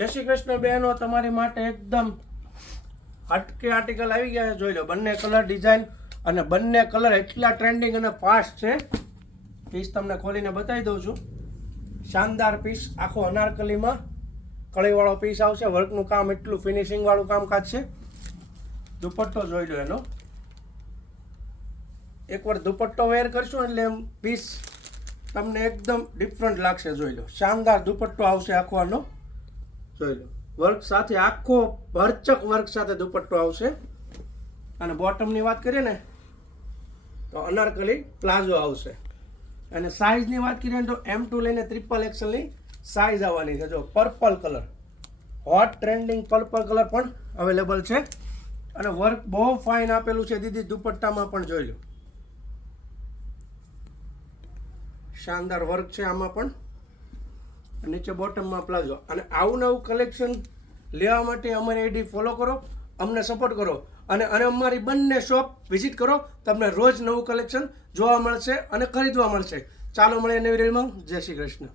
જય શ્રી કૃષ્ણ બહેનો, તમારી માટે એકદમ હટકે આર્ટિકલ આવી ગયા છે. જોઈ લો, બંને કલર ડિઝાઇન અને બંને કલર એટલા ટ્રેન્ડિંગ અને ફાસ્ટ છે. પીસ તમને ખોલીને બતાવી દઉં છું. શાનદાર પીસ, આખો અનારકલીમાં કળીવાળો પીસ આવશે. વર્કનું કામ એટલું ફિનિશિંગ વાળું કામકાજ છે. દુપટ્ટો જોઈ લો એનો, એકવાર દુપટ્ટો વેર કરશો એટલે એમ પીસ તમને એકદમ ડિફરન્ટ લાગશે. જોઈ લો, શાનદાર દુપટ્ટો આવશે આખો આનો. જોઈ લો, વર્ક સાથે આખો ભરચક વર્ક સાથે દુપટ્ટો આવશે. અને બોટમની વાત કરીએ ને તો અનારકલી પ્લાઝો આવશે. અને સાઇઝની વાત કરીએ તો M2 લઈને XXL ની સાઇઝ આવવાની છે. જો purple colour, hot trending purple colour પણ અવેલેબલ છે. અને વર્ક બહુ ફાઇન આપેલું છે દીદી. દુપટ્ટામાં પણ જોઈ લો, શાનદાર વર્ક છે આમાં પણ. નીચે બોટમમાં પ્લાઝો. અને આવું નવું કલેક્શન લેવા માટે અમારી આઈડી ફોલો કરો, અમને સપોર્ટ કરો અને અમારી બંને શોપ વિઝિટ કરો. તમને રોજ નવું કલેક્શન જોવા મળશે અને ખરીદવા મળશે. ચાલો મળીએ નવી રીલમાં. જય શ્રી કૃષ્ણ.